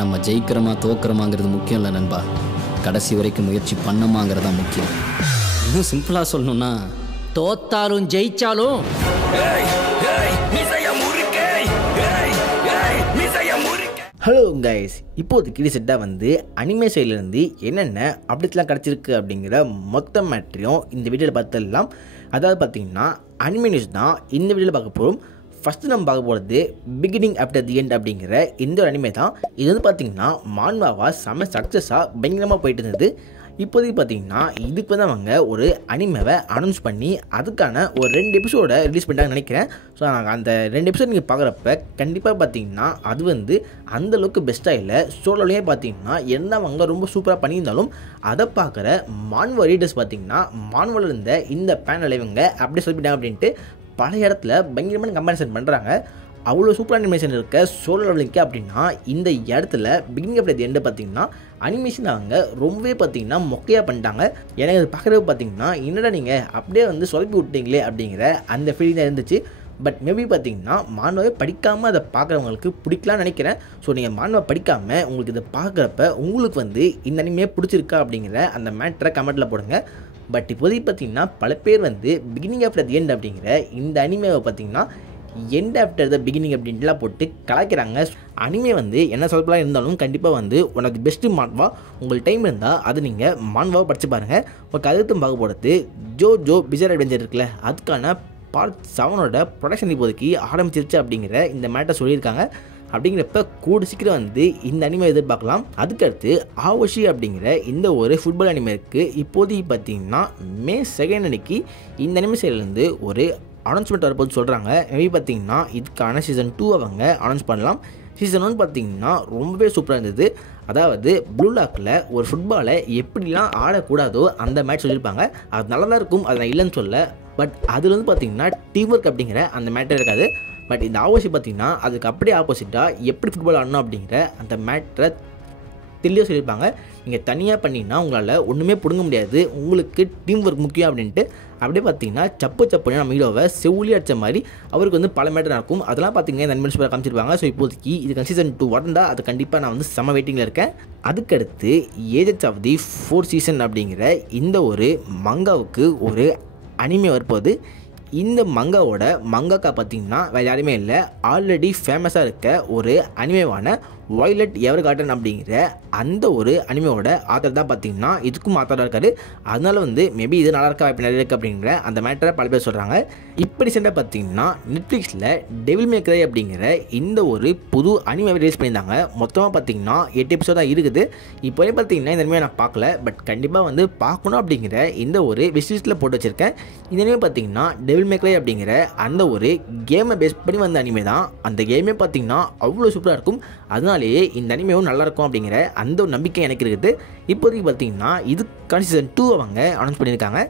நம்ம ஜெயிக்கிறோமா தோக்குறோமாங்கிறது முக்கியம் இல்லை நண்பா, கடைசி வரைக்கும் முயற்சி பண்ணமாங்கிறதா முக்கியம். இன்னும் சிம்பிளாக சொல்லணும்னா, தோத்தாலும் ஜெயிச்சாலும் ஹலோ கைஸ், இப்போதைக்கு ரீசெண்டாக வந்து அனிமே சைட்லேருந்து என்னென்ன அப்டேட்ஸ்லாம் கிடச்சிருக்கு அப்படிங்கிற மொத்த மேட்ரையும் இந்த வீடியோவில் பார்த்துடலாம். அதாவது பார்த்திங்கன்னா அனிமே நியூஸ் தான் இந்த வீடியோவில் பார்க்க போகிறோம். ஃபஸ்ட்டு நம்ம பார்க்க போகிறது பிகினிங் ஆஃப்டர் தி எண்ட் அப்படிங்கிற இந்த ஒரு அனிமே தான். இது வந்து பார்த்திங்கன்னா மான்வாவாக செம்ம சக்ஸஸாக பயங்கரமாக போயிட்டு இருந்தது. இப்போதைக்கு பார்த்திங்கன்னா இதுக்கு வந்து அவங்க ஒரு அனிமேவை அனௌன்ஸ் பண்ணி அதுக்கான ஒரு 2 எபிசோட ரிலீஸ் பண்ணிட்டாங்கன்னு நினைக்கிறேன். ஸோ அந்த 2 எபிசோட் நீங்கள் பார்க்குறப்ப கண்டிப்பாக பார்த்திங்கன்னா அது வந்து அந்தளவுக்கு பெஸ்ட்டாக இல்லை. சோலோலேயே பார்த்திங்கன்னா என்ன அவங்க ரொம்ப சூப்பராக பண்ணியிருந்தாலும் அதை பார்க்குற மான்வா ரீடர்ஸ் பார்த்திங்கன்னா மான்வாவில் இருந்த இந்த பேனல் இவங்க அப்படியே சொல்லிவிட்டாங்க அப்படின்ட்டு பல இடத்துல பயங்கரமான கம்பேரிசன் பண்ணுறாங்க. அவ்வளோ சூப்பர் அனிமேஷன் இருக்க சோலோ லெவலிங்க்கு அப்படின்னா இந்த இடத்துல பிகினிங் ஆஃப் தி எண்டு பார்த்திங்கன்னா அனிமேஷன் அவங்க ரொம்பவே பார்த்திங்கன்னா மொக்கையாக பண்ணிட்டாங்க. எனக்கு அது பார்க்குறது பார்த்திங்கன்னா என்னடா நீங்கள் அப்படியே வந்து சொலப்பி விட்டீங்களே அப்படிங்கிற அந்த ஃபீலிங் தான் இருந்துச்சு. பட் மேபி பார்த்திங்கன்னா மான்வாவை படிக்காமல் அதை பார்க்குறவங்களுக்கு பிடிக்கலான்னு நினைக்கிறேன். ஸோ நீங்கள் மான்வா படிக்காமல் உங்களுக்கு இதை பார்க்குறப்ப உங்களுக்கு வந்து இந்த அனிமே பிடிச்சிருக்கா அப்படிங்கிற அந்த மேட்டரை கமெண்ட்டில் போடுங்க. பட் இப்போதைக்கு பார்த்திங்கன்னா பல பேர் வந்து பிகினிங் ஆஃப்டர் தி எண்ட் அப்படிங்கிற இந்த அனிமேவை பார்த்திங்கன்னா எண்ட் ஆஃப்டர் த பிகினிங் அப்படின்ட்டுலாம் போட்டு கலாய்க்கிறாங்க. அனிமே வந்து என்ன சொல்லப்பலாம் இருந்தாலும் கண்டிப்பாக வந்து ஒன் ஆஃப் தி பெஸ்ட்டு மான்வா. உங்களுக்கு டைம் இருந்தால் அது நீங்கள் மான்வாவை படித்து பாருங்கள். உங்களுக்கு அடுத்து பார்க்க போகிறது ஜோ பிசர் அட்வென்ச்சர் இருக்குல்ல, அதுக்கான பார்ட் 7ஓட ப்ரொடக்ஷன் இப்போதைக்கு ஆரம்பிச்சிருச்சு அப்படிங்கிற இந்த மேட்டை சொல்லியிருக்காங்க. அப்படிங்கிறப்ப கூட சீக்கிரம் வந்து இந்த அனிமே எதிர்பார்க்கலாம். அதுக்கடுத்து ஆவோஷி அப்படிங்கிற இந்த ஒரு ஃபுட்பால் அனிமே இருக்குது. இப்போதைக்கு பார்த்திங்கன்னா மே 2 அன்னைக்கு இந்த அனிமே சைட்லேருந்து ஒரு அனௌன்ஸ்மெண்ட் வரப்போது சொல்கிறாங்க. மேபி பார்த்திங்கன்னா இதுக்கான சீசன் 2 அவங்க அனௌன்ஸ் பண்ணலாம். சீசன் 1 பார்த்திங்கன்னா ரொம்பவே சூப்பராக இருந்தது. அதாவது ப்ளூ லாக்கில் ஒரு ஃபுட்பாலை எப்படிலாம் ஆடக்கூடாதோ அந்த மேட்ச் சொல்லியிருப்பாங்க. அது நல்லா தான் இருக்கும், அதை நான் இல்லைன்னு சொல்ல. பட் அதில் வந்து பார்த்திங்கன்னா டீம் ஒர்க் அப்படிங்கிற அந்த மேட்டர் இருக்காது. பட் இந்த ஆவோஷி பார்த்திங்கன்னா அதுக்கு அப்படியே ஆப்போசிட்டாக எப்படி ஃபுட்பால் ஆடணும் அப்படிங்கிற அந்த மேட்டரை தெளிவாக சொல்லியிருப்பாங்க. நீங்கள் தனியாக பண்ணிங்கன்னா உங்களால் ஒன்றுமே பிடுங்க முடியாது, உங்களுக்கு டீம் ஒர்க் முக்கியம் அப்படின்ட்டு அப்படியே பார்த்தீங்கன்னா சப்புன்னு நம்ம ஹீரோவை செவ்வொலி அடித்த மாதிரி அவருக்கு வந்து பல மேட்டர் நடக்கும். அதெல்லாம் பார்த்தீங்கன்னா இந்த அனிமே சூப்பராக காமிச்சிருப்பாங்க. ஸோ இப்போதைக்கு இதுக்கு சீசன் 2 வந்தால் அது கண்டிப்பாக நான் வந்து செம்ம வெயிட்டிங்கில் இருக்கேன். அதுக்கடுத்து agents of the 4th season அப்படிங்கிற இந்த ஒரு மங்காவுக்கு ஒரு அனிமே வரப்போகுது. இந்த மங்காவோட மங்காக்கா பார்த்திங்கன்னா வேறு யாருமே இல்லை, ஆல்ரெடி ஃபேமஸாக இருக்க ஒரு அனிமேவான வயலட் எவர் கார்டன் அப்படிங்கிற அந்த ஒரு அனிமேவோட ஆத்தர் தான் பார்த்திங்கன்னா இதுக்கும் ஆத்தராக இருக்காரு. அதனால வந்து மேபி இது நல்லா இருக்கா வாய்ப்பு நிறைய இருக்குது அப்படிங்கிற அந்த மேட்டரை பல பேர் சொல்கிறாங்க. இப்போ ரீசெண்டாக பார்த்திங்கன்னா நெட்ஃப்ளிக்ஸில் டெவில் மே கிரை அப்படிங்கிற இந்த ஒரு புது அனிமேவை ரிலீஸ் பண்ணியிருந்தாங்க. மொத்தமாக பார்த்திங்கன்னா 8 எபிசோட் தான் இருக்குது. இப்போவே பார்த்திங்கன்னா இந்த அனிமே நான் பார்க்கல, பட் கண்டிப்பாக வந்து பார்க்கணும் அப்படிங்கிற இந்த ஒரு விஷ்லிஸ்ட்டில் போட்டு வச்சுருக்கேன். இந்த அனிமே பார்த்திங்கன்னா டெவில் மே கிரை அப்படிங்கிற அந்த ஒரு கேமை பேஸ் பண்ணி வந்த அனிமே தான். அந்த கேமே பார்த்திங்கன்னா அவ்வளோ சூப்பராக இருக்கும். அதனாலேயே இந்த அனிமேவும் நல்லாயிருக்கும் அப்படிங்கிற அந்த ஒரு நம்பிக்கை எனக்கு இருக்குது. இப்போதைக்கு பார்த்திங்கன்னா இதுக்கான சீசன் 2 அவங்க அனௌன்ஸ் பண்ணியிருக்காங்க.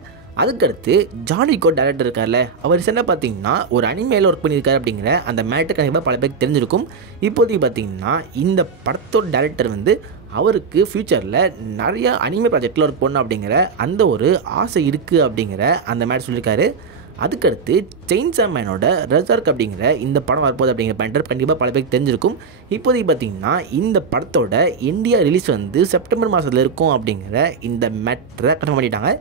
அதுக்கடுத்து ஜான் விக்கோ டேரக்டர் இருக்கார்ல, அவர் ரீசெண்டாக பார்த்திங்கன்னா ஒரு அனிமேல ஒர்க் பண்ணியிருக்காரு அப்படிங்கிற அந்த மேட்டர் கண்டிப்பாக பல பேருக்கு தெரிஞ்சிருக்கும். இப்போதைக்கு பார்த்திங்கன்னா இந்த படத்தோட டேரக்டர் வந்து அவருக்கு ஃப்யூச்சரில் நிறையா அனிமே ப்ராஜெக்டில் ஒர்க் பண்ணணும் அப்படிங்கிற அந்த ஒரு ஆசை இருக்குது அப்படிங்கிற அந்த மேட்டர் சொல்லியிருக்காரு. அதுக்கடுத்து செயின்சா மேனோட ரெசார்க் அப்படிங்கிற இந்த படம் வரப்போகுது அப்படிங்கிற மேட்டர் கண்டிப்பாக பல பேருக்கு தெரிஞ்சிருக்கும். இப்போதைக்கு பார்த்திங்கன்னா இந்த படத்தோட இந்தியா ரிலீஸ் வந்து செப்டம்பர் மாதத்தில் இருக்கும் அப்படிங்கிற இந்த மேட்டரை கன்ஃபார்ம் பண்ணிட்டாங்க.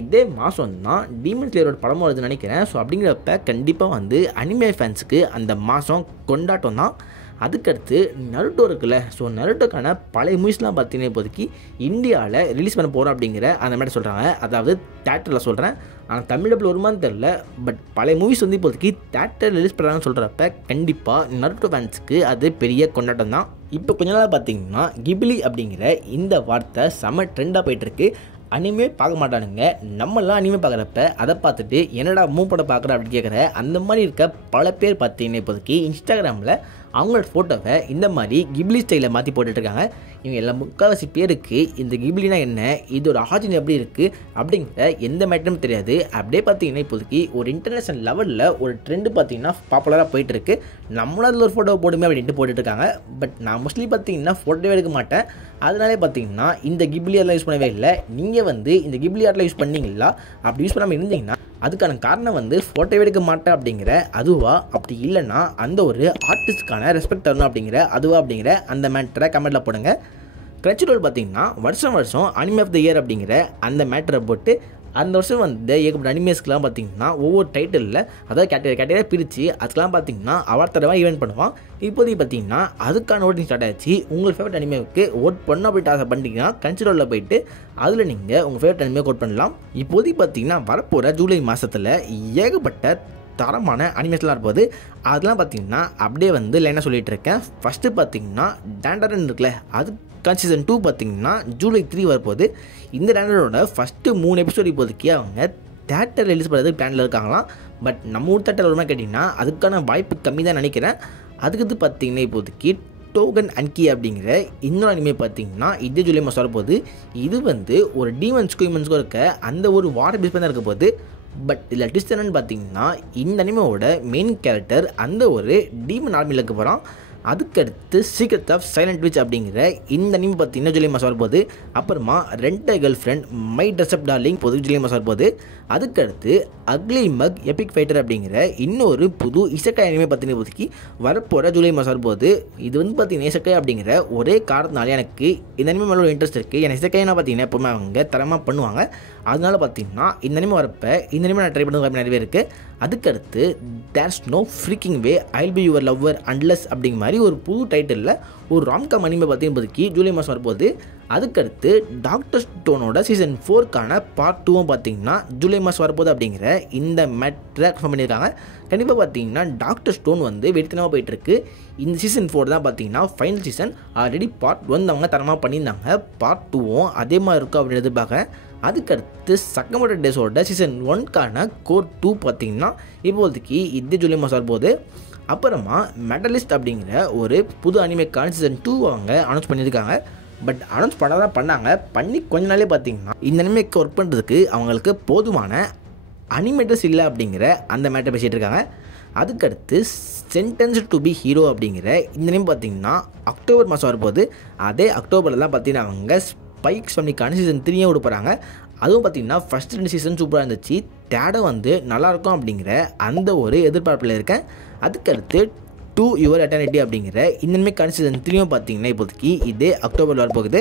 இதே மாதம் தான் டீமன் ஸ்லேயரோட படமும் வருதுன்னு நினைக்கிறேன். ஸோ அப்படிங்கிறப்ப கண்டிப்பாக வந்து அனிமே ஃபேன்ஸுக்கு அந்த மாதம் கொண்டாட்டம் தான். அதுக்கடுத்து நருட்டோ இருக்குல்ல, ஸோ நருட்டோக்கான பழைய மூவிஸ்லாம் பார்த்தீங்கன்னா இப்போதைக்கு இந்தியாவில் ரிலீஸ் பண்ண போகிறோம் அப்படிங்கிற அந்த மாதிரி சொல்கிறாங்க. அதாவது தேட்டரில் சொல்கிறேன், ஆனால் தமிழ் டப்பில் வருமானு தெரில. பட் பழைய மூவிஸ் வந்து இப்போதைக்கு தேட்டர் ரிலீஸ் பண்ணுறாங்கன்னு சொல்கிறப்ப கண்டிப்பாக நருட்டோ ஃபேன்ஸுக்கு அது பெரிய கொண்டாட்டம் தான். இப்போ கொஞ்ச நாளாக பார்த்தீங்கன்னா கிபிலி அப்படிங்கிற இந்த வார்த்தை செம்ம ட்ரெண்டாக போயிட்டுருக்கு. அனிமே பார்க்க மாட்டானுங்க, நம்மளாம் அனிமே பார்க்குறப்ப அதை பார்த்துட்டு என்னடா மூவ் படம் பார்க்குற அப்படின்னு கேட்குற அந்த மாதிரி இருக்க பல பேர் பார்த்தீங்கன்னா இப்போதைக்கு இன்ஸ்டாகிராமில் அவங்களோட ஃபோட்டோவை இந்த மாதிரி கிபிலி ஸ்டைலில் மாற்றி போட்டுட்ருக்காங்க. இவங்க எல்லா முக்கால்வாசி பேருக்கு இந்த கிபிலினா என்ன, இதோட ஆர்ஜின் எப்படி இருக்குது அப்படிங்கிற எந்த மேட்டரும் தெரியாது. அப்படியே பார்த்தீங்கன்னா இப்போதைக்கு ஒரு இன்டர்நேஷனல் லெவலில் ஒரு ட்ரெண்டு பார்த்தீங்கன்னா பாப்புலராக போயிட்டுருக்கு. நம்மளும் அதில் ஒரு ஃபோட்டோ போடுமே அப்படின்ட்டு போட்டுட்ருக்காங்க. பட் நான் மோஸ்ட்லி பார்த்தீங்கன்னா ஃபோட்டோவே எடுக்க மாட்டேன். அதனாலே பார்த்தீங்கன்னா இந்த கிபிலி அதெல்லாம் யூஸ் பண்ணவே இல்லை. நீங்கள் வந்து இந்த கிபிலி ஆர்ட்லாம் யூஸ் பண்ணிங்களா? அப்படி யூஸ் பண்ணாமல் இருந்தீங்கன்னா அதுக்கான காரணம் வந்து ஃபோட்டோவே எடுக்க மாட்டேன் அப்படிங்கிற அதுவா, அப்படி இல்லைன்னா அந்த ஒரு ஆர்டிஸ்ட்கான ரெஸ்பெக்ட் தரணும் அப்படிங்கிற அதுவா அப்படிங்கிற அந்த மேட்டரை கமெண்ட்டில் போடுங்க. கிரன்ச்சிரோல் பார்த்தீங்கன்னா வருஷம் அனிமே ஆஃப் த இயர் அப்படிங்கிற அந்த மேட்டரை போட்டு அந்த வருஷம் வந்து ஏகப்பட்ட அனிமேஸ்க்கெலாம் பார்த்தீங்கன்னா ஒவ்வொரு டைட்டிலில் அதாவது கேட்டகரியாக பிரித்து அதுக்கெலாம் பார்த்தீங்கன்னா அவார்ட் தடவை ஈவெண்ட் பண்ணுவான். இப்போதைக்கு பார்த்தீங்கன்னா அதுக்கான ஓட்டிங் ஸ்டார்ட் ஆச்சு. உங்கள் ஃபேவரட் அனிமேவுக்கு ஓட் பண்ண போய்ட்டு ஆசை பண்ணிட்டீங்கன்னா கிரன்ச்சிரோலில் போயிட்டு அதில் நீங்கள் உங்கள் ஃபேவரட் அனிமே ஓட் பண்ணலாம். இப்போதைக்கு பார்த்தீங்கன்னா வரப்போகிற ஜூலை மாதத்தில் ஏகப்பட்ட தரமான அனிமேஷன்லாம் இருப்போது. அதெல்லாம் பார்த்தீங்கன்னா அப்படியே வந்து லைனாக சொல்லிகிட்டு இருக்கேன். ஃபஸ்ட்டு பார்த்தீங்கன்னா டேண்டரன் இருக்குல்ல, அது சீசன் 2 பார்த்தீங்கன்னா ஜூலை 3 வரப்போகுது. இந்த டேண்டரோட ஃபஸ்ட்டு 3 எபிசோட் இப்போதைக்கு அவங்க தேட்டர் ரிலீஸ் பண்ணுறதுக்கு பிளானில் இருக்காங்களாம். பட் நம்ம ஊர் தேட்டர் வருமா கேட்டிங்கன்னா அதுக்கான வாய்ப்பு கம்மி தான் நினைக்கிறேன். அதுக்கு பார்த்தீங்கன்னா இப்போதைக்கு டோகன் அன்கி அப்படிங்கிற இன்னொரு அனிமே பார்த்தீங்கன்னா இதே ஜூலை மாதம் வரப்போகுது. இது வந்து ஒரு டீமன்ஸ்க்கும் ஹியூமன்ஸ்க்கும் இருக்க அந்த ஒரு வார் பேஸ் தான் இருக்க போகுது. பட் இதில் ட்விஸ்ட் என்னன்னு பார்த்தீங்கன்னா இந்த அனிமேவோட மெயின் கேரக்டர் அந்த ஒரு டீமன் ஆர்மியில் இருக்க போகிறான். அதுக்கடுத்து சீக்ரெட் ஆஃப் சைலண்ட் விச் அப்படிங்கிற இந்த அனிமே பார்த்தீங்கன்னா ஜூலை மாதம் வரப்போகுது. அப்புறமா rent girl friend my dress up darling போது ஜூலை மாதம் வரப்போகுது. அதுக்கடுத்து அக்லி மக் எபிக் ஃபைட்டர் அப்படிங்கிற இன்னொரு புது இசக்காய் அனிமே பார்த்தீங்கன்னா இப்போதைக்கு வரப்போகிற ஜூலை மாதம் வரப்போகுது. இது வந்து பார்த்தீங்கன்னா இசக்காய் அப்படிங்கிற ஒரே காரணத்தினால எனக்கு இந்த அனிமே மேலே இன்ட்ரெஸ்ட் இருக்குது. எனக்கு இசக்காய்னா பார்த்தீங்கன்னா எப்போவுமே அவங்க தரமாக பண்ணுவாங்க. அதனால பார்த்தீங்கன்னா இந்த அனிமே வரப்போ இந்த அனிமே நான் ட்ரை பண்ணுறது நிறையவே இருக்குது. அதுக்கடுத்து there's no freaking way I'll be your lover unless அப்படிங்கிற மாதிரி ஒரு புது டைட்டிலில் ஒரு ராம்காம் அனிமே பார்த்தீங்கன்னா ஜூலை மாதம் வரப்போகுது. அதுக்கடுத்து டாக்டர் ஸ்டோனோட சீசன் 4க்கான பார்ட் 2வும் பார்த்தீங்கன்னா ஜூலை மாதம் வரப்போகுது அப்படிங்கிற இந்த மேட்ரை கன்ஃபார்ம் பண்ணியிருக்காங்க. கண்டிப்பாக பார்த்தீங்கன்னா டாக்டர் ஸ்டோன் வந்து வெடித்தனமாக போயிட்டுருக்கு. இந்த சீசன் 4 தான் பார்த்தீங்கன்னா ஃபைனல் சீசன். ஆல்ரெடி பார்ட் 1 அவங்க தரமாக பண்ணியிருந்தாங்க. பார்ட் 2வும் அதே மாதிரி இருக்கும் அப்படின்னு எதிர்பார்க்குறேன். அதுக்கடுத்து சக்கமோட்டோ டேஸோட சீசன் 1க்கான கோர் 2 பார்த்தீங்கன்னா இப்போதைக்கு இதே ஜூலை மாதம் வரப்போகுது. அப்புறமா மெடலிஸ்ட் அப்படிங்கிற ஒரு புது அனிமேக்கான சீசன் 2 அவங்க அனௌன்ஸ் பண்ணியிருக்காங்க. பட் அனௌன்ஸ் பண்ணி கொஞ்ச நாளே பார்த்தீங்கன்னா இந்த அனிமேக்கு ஒர்க் பண்ணுறதுக்கு அவங்களுக்கு போதுமான அனிமேட்டர்ஸ் இல்லை அப்படிங்கிற அந்த மேட்டர் பேசிகிட்டு இருக்காங்க. அதுக்கடுத்து சென்டென்ஸ் டு பி ஹீரோ அப்படிங்கிற இந்த அனிமே பார்த்தீங்கன்னா அக்டோபர் மாதம் வரப்போகுது. அதே அக்டோபரில் தான் பார்த்தீங்கன்னா அவங்க ஸ்பைக்ஸ் ஃபேமிலிக்கான சீசன் 3 விட போகிறாங்க. அதுவும் பார்த்தீங்கன்னா ஃபஸ்ட் 2 சீசன் சூப்பராக இருந்துச்சு. தேடம் வந்து நல்லாயிருக்கும் அப்படிங்கிற அந்த ஒரு எதிர்பார்ப்பில் இருக்கேன். அதுக்கடுத்து டு யுவர் எட்டர்னிட்டி அப்படிங்கிற இந்த சீசன் 3 பார்த்தீங்கன்னா இப்போதைக்கு இதே அக்டோபரில் வரப்போகுது.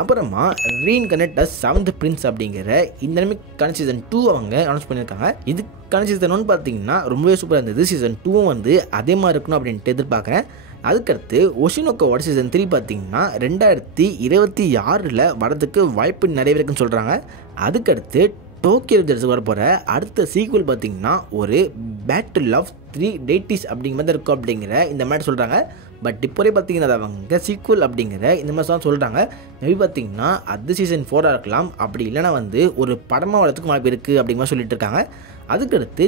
அப்புறமா ரீஇன்கார்னேட் அஸ் 7th பிரின்ஸ் அப்படிங்கிற இந்த சீசன் 2 அவங்க அனௌன்ஸ் பண்ணியிருக்காங்க. இதுக்கான சீசன் 1 பார்த்தீங்கன்னா ரொம்பவே சூப்பராக இருந்தது. சீசன் 2 வந்து அதே மாதிரி இருக்கணும் அப்படின்ட்டு எதிர்பார்க்குறேன். அதுக்கடுத்து ஒஷினோக்கோவோட சீசன் 3 பார்த்தீங்கன்னா 2026 வரதுக்கு வாய்ப்பு நிறைய இருக்குன்னு சொல்கிறாங்க. அதுக்கடுத்து டோக்கியோ ரிவெஞ்சர்ஸ் வர போகிற அடுத்த சீக்வல் பார்த்தீங்கன்னா ஒரு பேட்டில் ஆஃப் 3 டெய்டிஸ் அப்படிங்கிற மாதிரி இருக்கும் அப்படிங்கிற இந்த மாதிரி சொல்கிறாங்க. பட் இப்போதே பார்த்தீங்கன்னா அவங்க சீக்வல் அப்படிங்கிற இந்த மாதிரி தான் சொல்கிறாங்க. மேபி பார்த்தீங்கன்னா அது சீசன் 4 இருக்கலாம், அப்படி இல்லைனா வந்து ஒரு படமாக வரதுக்கு வாய்ப்பு இருக்குது அப்படிங்கிற மாதிரி சொல்லிட்டு இருக்காங்க. அதுக்கடுத்து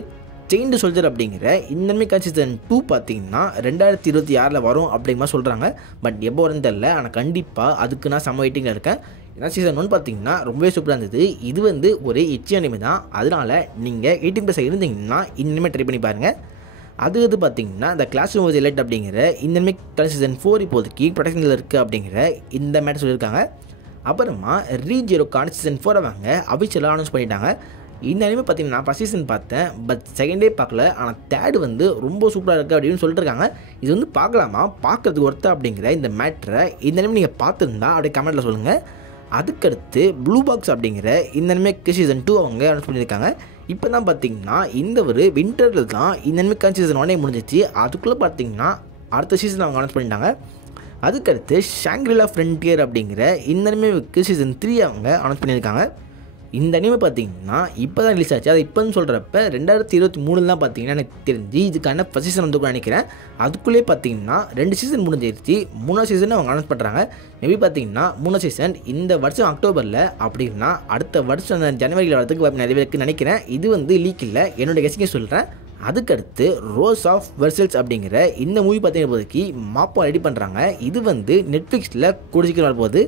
செயின்டு சோல்ஜர் அப்படிங்கிற இந்த சீசன் 2 பார்த்தீங்கன்னா 2026 வரும் அப்படிங்கிற மாதிரி சொல்கிறாங்க. பட் எப்போ வரும்னு தெரியல, ஆனால் கண்டிப்பாக அதுக்கு நான் செம்ம வெயிட்டிங்கில் இருக்கேன். ஏன்னா சீசன் 1 பார்த்தீங்கன்னா ரொம்பவே சூப்பராக இருந்தது. இது வந்து ஒரு இச்சி அனிமே தான். அதனால் நீங்கள் 18+ இருந்தீங்கன்னா இந்த அனிமே ட்ரை பண்ணி பாருங்கள். அது பார்த்தீங்கன்னா இந்த கிளாஸ் ரூம் எலைட் அப்படிங்கிற இந்த அனிமே சீசன் 4 இப்போதைக்கு ப்ரொடக்ஷனில் இருக்குது அப்படிங்கிற இந்த மேட்டர் சொல்லியிருக்காங்க. அப்புறமா ரீஜீரோக்கான சீசன் 4 அவங்க அபிஷியலாக அனௌன்ஸ் பண்ணிட்டாங்க. இந்த அனிமே பார்த்தீங்கன்னா நான் ஃபஸ்ட் சீசன் பார்த்தேன், பட் செகண்ட் டே பார்க்கல. ஆனால் தேர்டு வந்து ரொம்ப சூப்பராக இருக்குது அப்படின்னு சொல்லிட்டு இருக்காங்க. இது வந்து பார்க்கலாமா, பார்க்குறதுக்கு ஒர்த்தா அப்படிங்கிற இந்த மேட்டரை இந்த அனிமே நீங்கள் பார்த்துருந்தா அப்படியே கமெண்ட்டில் சொல்லுங்கள். அதுக்கடுத்து ப்ளூ பாக்ஸ் அப்படிங்கிற இந்த அனிமே சீசன் 2 அவங்க அனௌன்ஸ் பண்ணியிருக்காங்க. இப்போ தான் பார்த்தீங்கன்னா இந்த ஒரு வின்டரில் தான் இந்த அனிமே சீசன் 1 முடிஞ்சிச்சு. அதுக்குள்ளே பார்த்தீங்கன்னா அடுத்த சீசன் அவங்க அனௌன்ஸ் பண்ணிட்டாங்க. அதுக்கடுத்து ஷாங்க்ரிலா ஃப்ரண்டியர் அப்படிங்கிற இந்த அனிமேவுக்கு சீசன் 3 அவங்க அனௌன்ஸ் பண்ணியிருக்காங்க. இந்த அனிமே பார்த்தீங்கன்னா இப்போ தான் ரிலீஸ் ஆச்சு. அது இப்போன்னு சொல்கிறப்ப 2023 தான் பார்த்தீங்கன்னா எனக்கு தெரிஞ்சு இதுக்கான ஃபஸ்ட் சீசன் வந்து நினைக்கிறேன். அதுக்குள்ளே பார்த்தீங்கன்னா 2 சீசன் முடிஞ்சிருச்சு. 3ஆவது சீசன் அவங்க அனௌன்ஸ் பண்ணுறாங்க. மேபி பார்த்தீங்கன்னா 3ஆவது சீசன் இந்த வருஷம் அக்டோபரில், அப்படின்னா அடுத்த வருஷம் ஜனவரியில் வரதுக்கு வாய்ப்பு நிறைய இருக்குன்னு நினைக்கிறேன். இது வந்து லீக் இல்லை, என்னோட கெஸ்டிங்கே சொல்கிறேன். அதுக்கடுத்து ரோஸ் ஆஃப் வெர்சல்ஸ் அப்படிங்கிற இந்த மூவி பார்த்தீங்கன்னா இப்போதைக்கு மாப்பா ரெடி பண்ணுறாங்க. இது வந்து நெட்ஃப்ளிக்ஸில் கூடிச்சிக்கிற வரப்போகுது.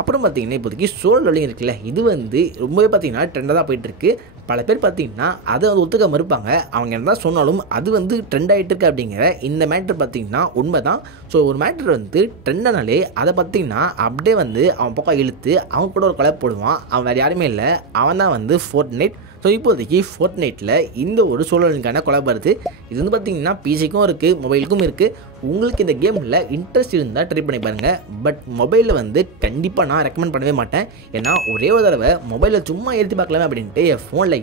அப்புறம் பார்த்தீங்கன்னா இப்போதைக்கு சோல் லெவலிங் இருக்குல்ல, இது வந்து ரொம்பவே பார்த்தீங்கன்னா ட்ரெண்டாக தான் போயிட்டுருக்கு. பல பேர் பார்த்தீங்கன்னா அதை வந்து ஒத்துக்க மறுப்பாங்க. அவங்க என்ன தான் சொன்னாலும் அது வந்து ட்ரெண்ட் ஆகிட்டு இருக்கு அப்படிங்கிற இந்த மேட்ரு பார்த்தீங்கன்னா உண்மை தான். ஸோ ஒரு மேட்ரு வந்து ட்ரெண்டானாலே அதை பார்த்தீங்கன்னா அப்படியே வந்து அவன் பக்கம் இழுத்து அவங்க கூட ஒரு கொலை போடுவான். அவன் வேறு யாருமே இல்லை, அவன் தான் வந்து ஃபோர்ட்நைட். ஸோ இப்போதைக்கு ஃபோர்ட்நைட்டில் இந்த ஒரு சோலோனுக்கான கொலாப் வருது. இது வந்து பார்த்திங்கன்னா பிசிக்கும் இருக்குது, மொபைலுக்கும் இருக்குது. உங்களுக்கு இந்த கேமில் இன்ட்ரெஸ்ட் இருந்தால் ட்ரை பண்ணி பாருங்கள். பட் மொபைலில் வந்து கண்டிப்பாக நான் ரெக்கமெண்ட் பண்ணவே மாட்டேன். ஏன்னா ஒரே ஒரு தடவை மொபைலில் சும்மா ஏற்றி பார்க்கலாமே அப்படின்ட்டு என் ஃபோனில்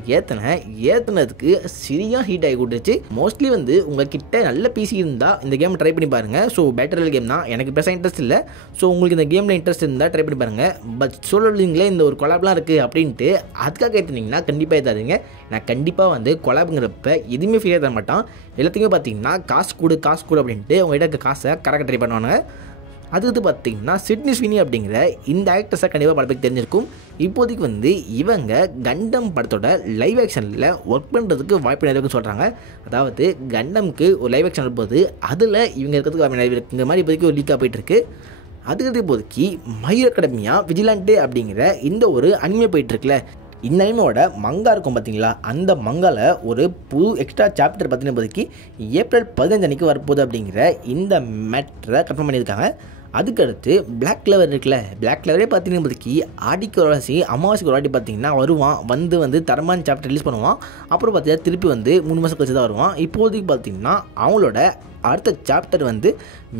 ஏற்றினதுக்கு சரியாக ஹீட் ஆகி கொடுத்துச்சு. மோஸ்ட்லி வந்து உங்கள்கிட்ட நல்ல பிசி இருந்தால் இந்த கேம் ட்ரை பண்ணி பாருங்கள். ஸோ பேட்டரி கேம் தான், எனக்கு பெருசாக இன்ட்ரெஸ்ட் இல்லை. ஸோ உங்களுக்கு இந்த கேமில் இன்ட்ரெஸ்ட் இருந்தால் ட்ரை பண்ணி பாருங்கள். பட் சோலோலிங்கில் இந்த ஒரு கொலாப்லாம் இருக்குது அப்படின்ட்டு அதுக்காக ஏற்றினீங்கன்னா கண்டிப்பாக ஏற்றாதீங்க. நான் கண்டிப்பாக வந்து கொலாபுங்கிறப்ப எதுவுமே ஃப்ரீயாக தர மாட்டான். எல்லாத்தையுமே பார்த்தீங்கன்னா காசு கொடு அப்படின்ட்டு உங்கள்கிட்ட இருக்க காசை கரெக்டாக ட்ரை பண்ணுவாங்க. அது பார்த்தீங்கன்னா சிட்னி ஸ்வினி அப்படிங்கிற இந்த ஆக்டர்ஸை கண்டிப்பாக பல பேருக்கு தெரிஞ்சிருக்கும். இப்போதைக்கு வந்து இவங்க கண்டம் படத்தோட லைவ் ஆக்ஷனில் ஒர்க் பண்ணுறதுக்கு வாய்ப்பு நிறைய இருக்குன்னு சொல்கிறாங்க. அதாவது கண்டம்க்கு ஒரு லைவ் ஆக்ஷன் இருப்போது அதில் இவங்க இருக்கிறதுக்கு வாய்ப்பு நிறைய இருக்குது. இந்த மாதிரி இப்போதைக்கு ஒரு லீக்காக போயிட்டுருக்கு. அதுக்கு இப்போதைக்கு மை ஹீரோ அகாடமியா விஜிலாண்டே அப்படிங்கிற இந்த ஒரு அனிமே போயிட்டுருக்குல, இந்த அனிமையோட மங்கா இருக்கும் பார்த்தீங்களா, அந்த மங்காவில் ஒரு புது எக்ஸ்ட்ரா சாப்டர் பார்த்தீங்கன்னா இப்போதைக்கு ஏப்ரல் 15 அன்றைக்கி வரப்போகுது அப்படிங்கிற இந்த மேட்டரை கன்ஃபார்ம் பண்ணியிருக்காங்க. அதுக்கடுத்து பிளாக் கிளவர் இருக்குல்ல, பிளாக் கிளவரே பார்த்தீங்கன்னா இப்போதைக்கு ஆடிக்கு ஒரு வாசி அமாவாசைக்கு ஒரு வாட்டி பார்த்தீங்கன்னா வருவான், வந்து தரமான சாப்டர் ரிலீஸ் பண்ணுவான். அப்புறம் பார்த்தீங்கன்னா திருப்பி வந்து 3 மாதம் கழிச்சு தான் வருவான். இப்போதைக்கு பார்த்தீங்கன்னா அவங்களோட அடுத்த சாப்டர் வந்து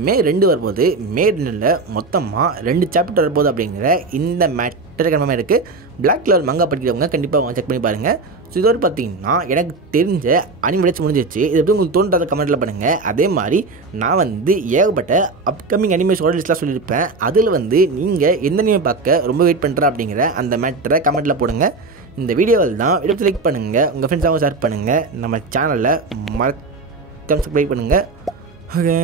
மே 2 வரும்போது, மே 2ல் மொத்தமாக 2 சாப்டர் வரப்போகுது அப்படிங்கிற இந்த மேட்டர் கன்ஃபார்மாக இருக்குது. பிளாக் கிளவர் மங்கா படிக்கிறவங்க கண்டிப்பாக செக் பண்ணி பாருங்கள். ஸோ இதோடு பார்த்தீங்கன்னா எனக்கு தெரிஞ்ச அனிமேட்ஸ் முடிஞ்சிச்சு. இது எப்படி உங்களுக்கு தோன்றதை கமெண்ட்டில் பண்ணுங்கள். அதே மாதிரி நான் வந்து ஏகப்பட்ட அப்கமிங் அனிமேஷோட லிஸ்ட்லாம் சொல்லியிருப்பேன். அதில் வந்து நீங்கள் எந்த அனிமே பார்க்க ரொம்ப வெயிட் பண்ணுறா அப்படிங்கிற அந்த மேட்டரை கமெண்ட்டில் போடுங்க. இந்த வீடியோவில் தான் வீடியோ லைக் பண்ணுங்கள், உங்கள் ஃப்ரெண்ட்ஸாகவும் ஷேர் பண்ணுங்கள், நம்ம சேனலை சப்ஸ்கிரைப் பண்ணுங்கள். Okay,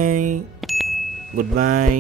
good bye.